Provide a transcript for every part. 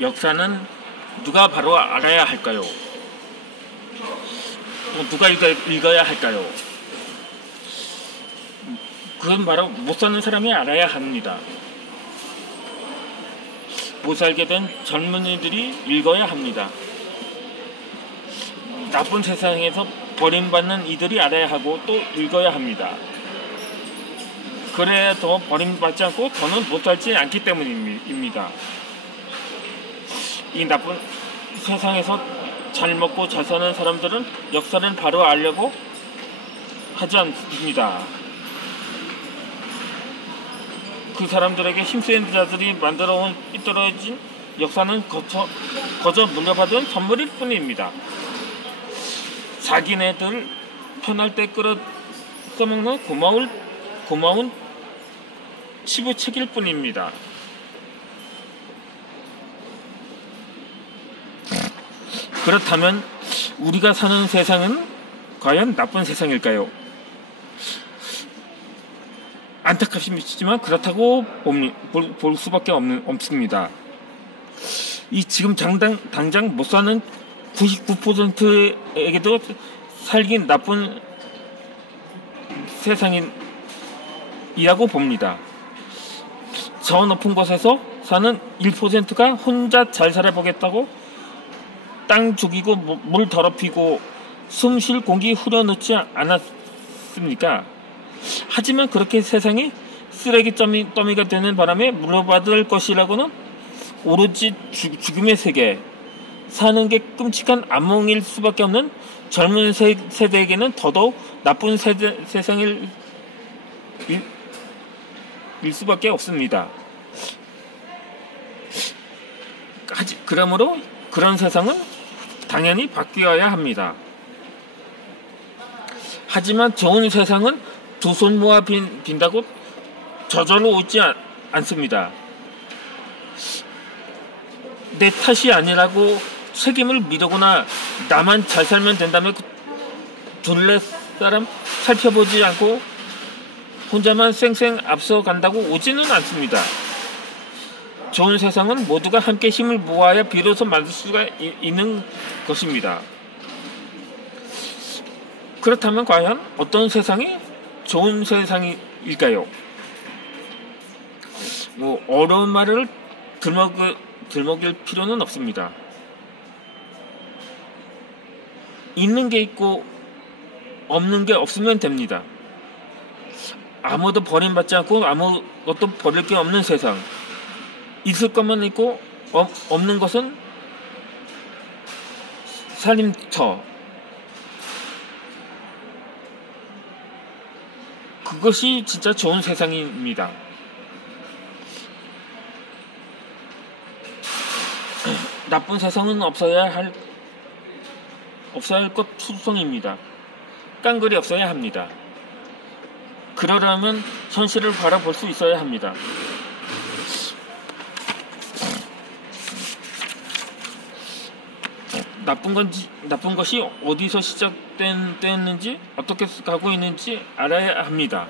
역사는 누가 바로 알아야 할까요? 또 누가 읽어야 할까요? 그건 바로 못 사는 사람이 알아야 합니다. 못 살게 된 젊은이들이 읽어야 합니다. 나쁜 세상에서 버림받는 이들이 알아야 하고 또 읽어야 합니다. 그래야 더 버림받지 않고 더는 못 살지 않기 때문입니다. 이 나쁜 세상에서 잘 먹고 잘 사는 사람들은 역사를 바로 알려고 하지 않습니다. 그 사람들에게 힘센 자들이 만들어온 삐뚤어진 역사는 거저 물려받은 선물일 뿐입니다. 자기네들 편할 때 끌어 써먹는 고마운 치부책일 뿐입니다. 그렇다면 우리가 사는 세상은 과연 나쁜 세상일까요? 안타깝지만 그렇다고 볼 수밖에 없습니다. 이 지금 당장 못 사는 99%에게도 살긴 나쁜 세상이라고 봅니다. 저 높은 곳에서 사는 1%가 혼자 잘 살아보겠다고 땅 죽이고 물 더럽히고 숨 쉴 공기 후려놓지 않았습니까? 하지만 그렇게 세상이 쓰레기 더미가 되는 바람에 물려받을 것이라고는 오로지 죽음의 세계, 사는 게 끔찍한 암몽일 수밖에 없는 젊은 세대에게는 더더욱 나쁜 세상일 수밖에 없습니다. 그러므로 그런 세상은 당연히 바뀌어야 합니다. 하지만 좋은 세상은 두 손 모아 빈다고 저절로 오지 않습니다. 내 탓이 아니라고 책임을 미루거나 나만 잘 살면 된다며 둘레 사람 살펴보지 않고 혼자만 쌩쌩 앞서간다고 오지는 않습니다. 좋은 세상은 모두가 함께 힘을 모아야 비로소 만들 수가 있는 것입니다. 그렇다면 과연 어떤 세상이 좋은 세상일까요? 어려운 말을 들먹일 필요는 없습니다. 있는 게 있고 없는 게 없으면 됩니다. 아무도 버림받지 않고 아무것도 버릴 게 없는 세상. 있을 것만 있고 없는 것은 살림터. 그것이 진짜 좋은 세상입니다. 나쁜 세상은 없어야 할 것 투성입니다. 깡그리 없어야 합니다. 그러려면 현실을 바라볼 수 있어야 합니다. 나쁜 것이 어디서 시작됐는지 어떻게 가고 있는지 알아야 합니다.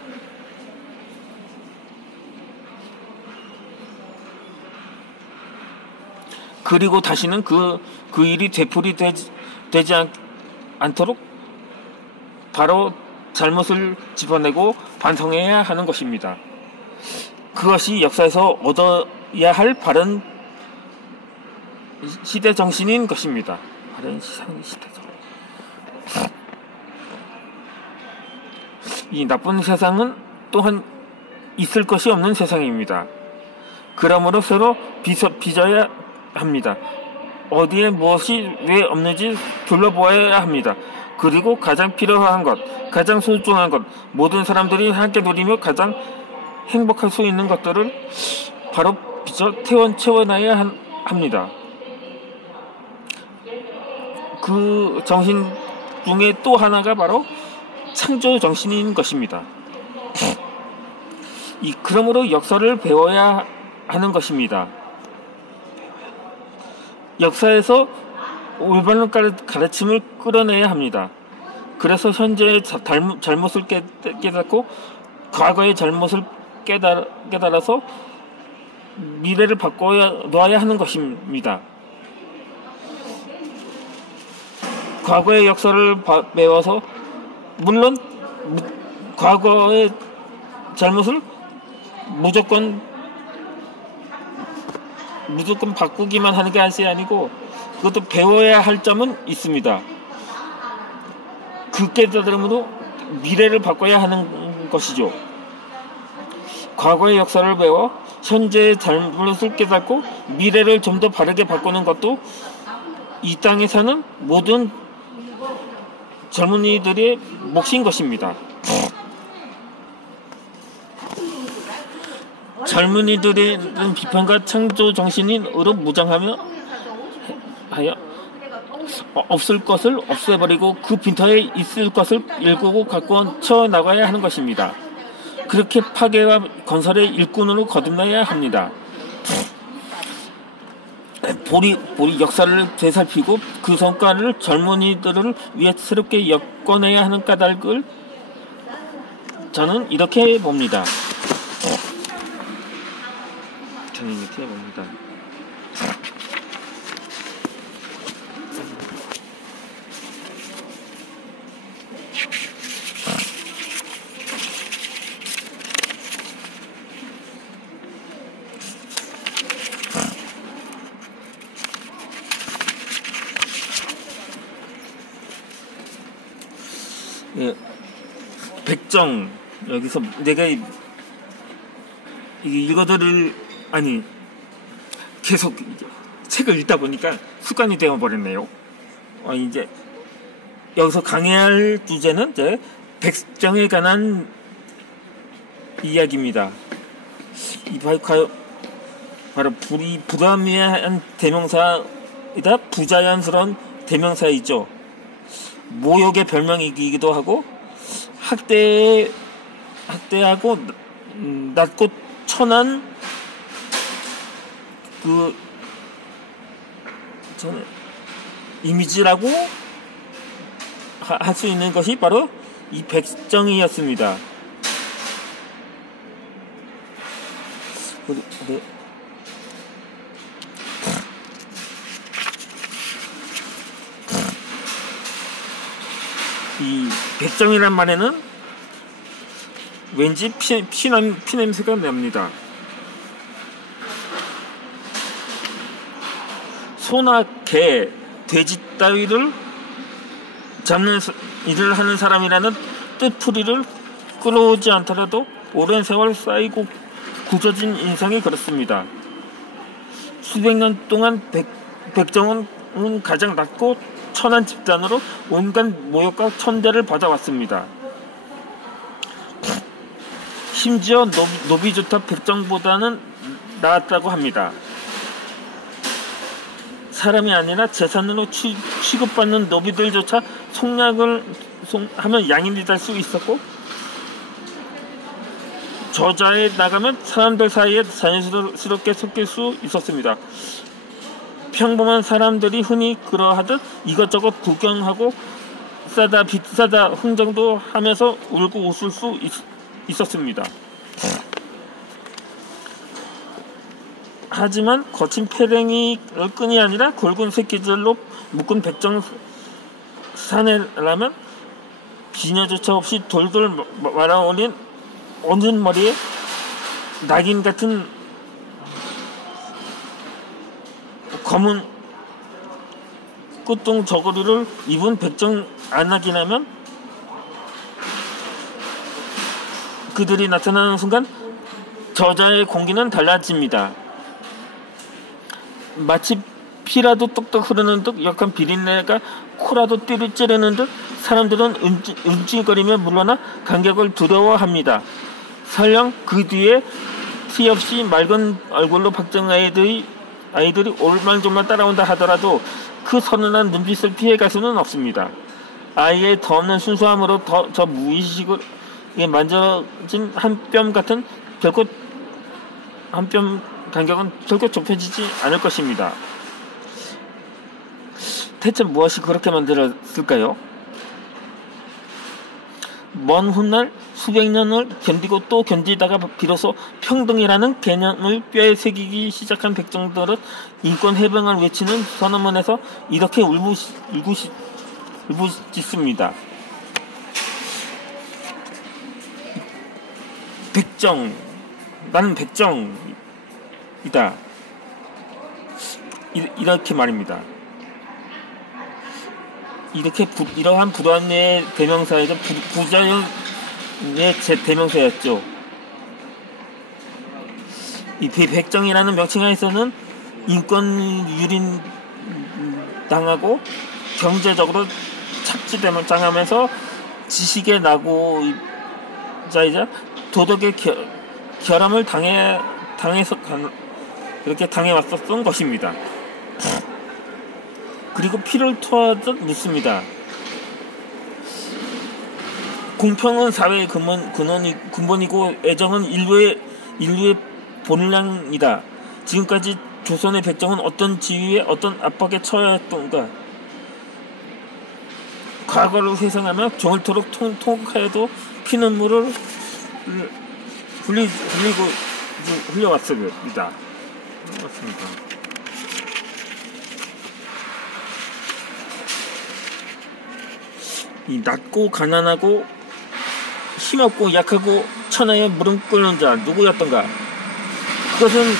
그리고 다시는 그 일이 되풀이되지 않도록 바로 잘못을 짚어내고 반성해야 하는 것입니다. 그것이 역사에서 얻어야 할 바른 시대 정신인 것입니다. 바른 시대 정신. 이 나쁜 세상은 또한 있을 것이 없는 세상입니다. 그러므로 서로 빚어야 합니다. 어디에 무엇이 왜 없는지 둘러보아야 합니다. 그리고 가장 필요한 것, 가장 소중한 것, 모든 사람들이 함께 누리며 가장 행복할 수 있는 것들을 바로 빚어 채워놔야 합니다. 그 정신 중에 또 하나가 바로 창조 정신인 것입니다. 그러므로 역사를 배워야 하는 것입니다. 역사에서 올바른 가르침을 끌어내야 합니다. 그래서 현재의 잘못을 깨닫고 과거의 잘못을 깨달아서 미래를 바꿔 놔야 하는 것입니다. 과거의 역사를 배워서 물론 과거의 잘못을 무조건 바꾸기만 하는 게 아니고 그것도 배워야 할 점은 있습니다. 그 깨달음으로 미래를 바꿔야 하는 것이죠. 과거의 역사를 배워 현재의 잘못을 깨닫고 미래를 좀 더 바르게 바꾸는 것도 이 땅에 사는 모든 젊은이들의 몫인 것입니다. 젊은이들의 비판과 창조 정신이 무장하며 없을 것을 없애버리고 그 빈터에 있을 것을 일구고 가꾸어 나가야 하는 것입니다. 그렇게 파괴와 건설의 일꾼으로 거듭나야 합니다. 보리 역사를 되살피고 그 성과를 젊은이들을 위해 새롭게 엮어내야 하는 까닭을 저는 이렇게 봅니다. 예, 백정 여기서 내가 이거들을 계속 책을 읽다 보니까 습관이 되어버렸네요. 이제 여기서 강의할 주제는 이제 백정에 관한 이야기입니다. 바로 부담이한 대명사이다 부자연스러운 대명사이죠. 모욕의 별명이기도 하고 학대하고 낮고 천한 저는 이미지라고 할 수 있는 것이 바로 이 백정이었습니다. 이 백정이란 말에는 왠지 피냄새가 납니다. 소나 개, 돼지 따위를 잡는 일을 하는 사람이라는 뜻풀이를 끌어오지 않더라도 오랜 세월 쌓이고 굳어진 인상이 그렇습니다. 수백 년 동안 백정은 가장 낮고 천한 집단으로 온갖 모욕과 천대를 받아왔습니다. 심지어 노비조차 백정보다는 나았다고 합니다. 사람이 아니라 재산으로 취급받는 노비들조차 속락을 하면 양인이 될 수 있었고 저자에 나가면 사람들 사이에 자연스럽게 섞일 수 있었습니다. 평범한 사람들이 흔히 그러하듯 이것저것 구경하고 싸다 비싸다 흥정도 하면서 울고 웃을 수 있었습니다. 하지만 거친 패랭이 끈이 아니라 굵은 새끼들로 묶은 백정사내라면 비녀조차 없이 돌돌 말아올린 오는 머리에 낙인 같은 검은 꽃동 저고리를 입은 백정 안악이라면 그들이 나타나는 순간 저자의 공기는 달라집니다. 마치 피라도 똑똑 흐르는 듯 역한 비린내가 코라도 띠를 찌르는 듯 사람들은 움찔거리며 물러나 간격을 두려워합니다. 설령 그 뒤에 티 없이 맑은 얼굴로 박정 아이들이 올말졸말 따라온다 하더라도 그 선은한 눈빛을 피해갈 수는 없습니다. 아이의 더 없는 순수함으로 저 무의식을 만져진 한 뼘 같은 한 뼘 간격은 결코 좁혀지지 않을 것입니다. 대체 무엇이 그렇게 만들었을까요? 먼 훗날 수백 년을 견디고 또 견디다가 비로소 평등이라는 개념을 뼈에 새기기 시작한 백성들은 인권 해방을 외치는 선언문에서 이렇게 울부짖습니다. 나는 백정이다. 이렇게 말입니다. 이러한 불안의 대명사에서 부자의 제 대명사였죠. 이 백정이라는 명칭하에서는 인권 유린 당하고 경제적으로 착취당하면서 지식의 낙오자이자 도덕의 결함을 당해서 그렇게 당해왔었던 것입니다. 그리고 피를 토하듯 묻습니다. 공평은 사회의 근본이고 애정은 인류의 본량이다. 지금까지 조선의 백정은 어떤 지위에 어떤 압박에 처했던가. 과거를 회상하며 정을토록 통곡하여도 피눈물을 흘려왔습니다. 맞습니다. 이 낮고 가난하고 힘없고 약하고 천하에 무릎 꿇는 자 누구였던가? 그것은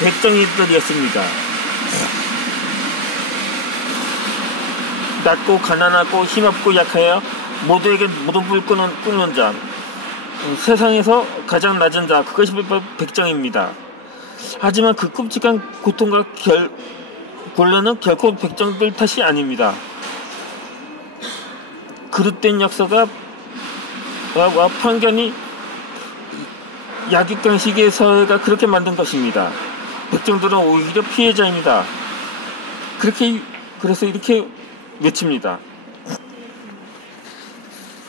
백정이들이었습니다. 낮고 가난하고 힘없고 약하여 모두에게 무릎을 꿇는 자, 세상에서 가장 낮은 자, 그것이 백정입니다. 하지만 그 끔찍한 고통과 곤란은 결코 백정들 탓이 아닙니다. 그릇된 역사가 와 편견이 약육강식의 사회가 그렇게 만든 것입니다. 백정들은 오히려 피해자입니다. 그래서 이렇게 외칩니다.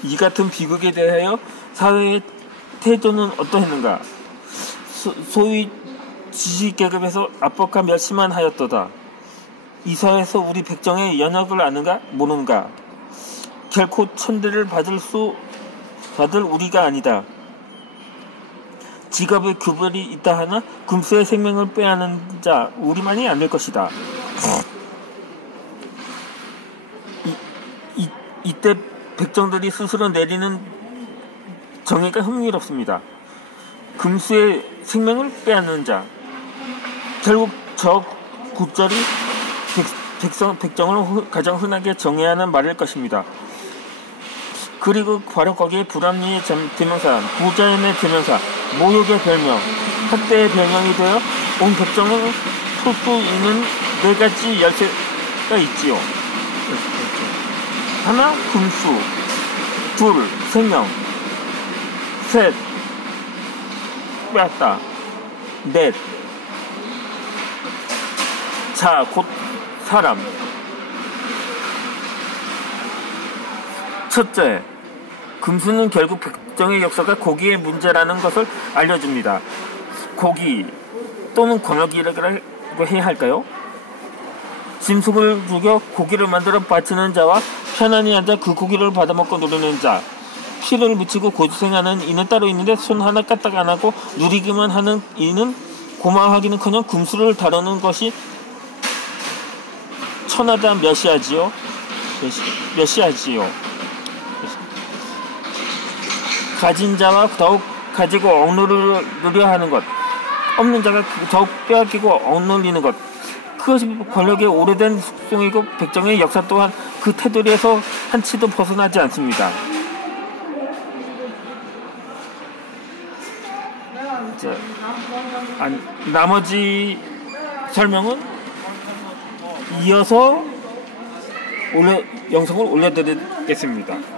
이 같은 비극에 대하여 사회의 태도는 어떠했는가? 소위 지식계급에서 압박과 멸시만 하였도다. 이 사회에서 우리 백정의 연약을 아는가 모르는가? 결코 천대를 받을 우리가 아니다. 직업의 규별이 있다 하나 금수의 생명을 빼앗는 자 우리만이 아닐 것이다. 이때 백정들이 스스로 내리는 정의가 흥미롭습니다. 금수의 생명을 빼앗는 자. 결국 저 구절이 백정을 가장 흔하게 정의하는 말일 것입니다. 그리고 바로 거기에 불합리의 대명사, 부자연의 대명사, 모욕의 별명, 학대의 별명이 되어 온 백정을 풀 수 있는 네 가지 열쇠가 있지요. 하나, 금수. 둘, 생명. 셋, 빼앗다. 넷, 자, 곧 사람. 첫째, 금수는 결국 백정의 역사가 고기의 문제라는 것을 알려줍니다. 고기 또는 권역이라고 해야 할까요? 짐승을 죽여 고기를 만들어 바치는 자와 편안히 앉아 그 고기를 받아먹고 누리는 자, 피를 묻히고 고생하는 이는 따로 있는데 손 하나 까딱 안 하고 누리기만 하는 이는 고마워하기는커녕 금수를 다루는 것이 천하다 멸시하지요. 가진 자와 더욱 가지고 억누르려 하는 것, 없는 자가 더욱 빼앗기고 억눌리는 것, 그것이 권력의 오래된 숙성이고 백정의 역사 또한 그 테두리에서 한치도 벗어나지 않습니다. 나머지 설명은 이어서 영상을 올려드리겠습니다.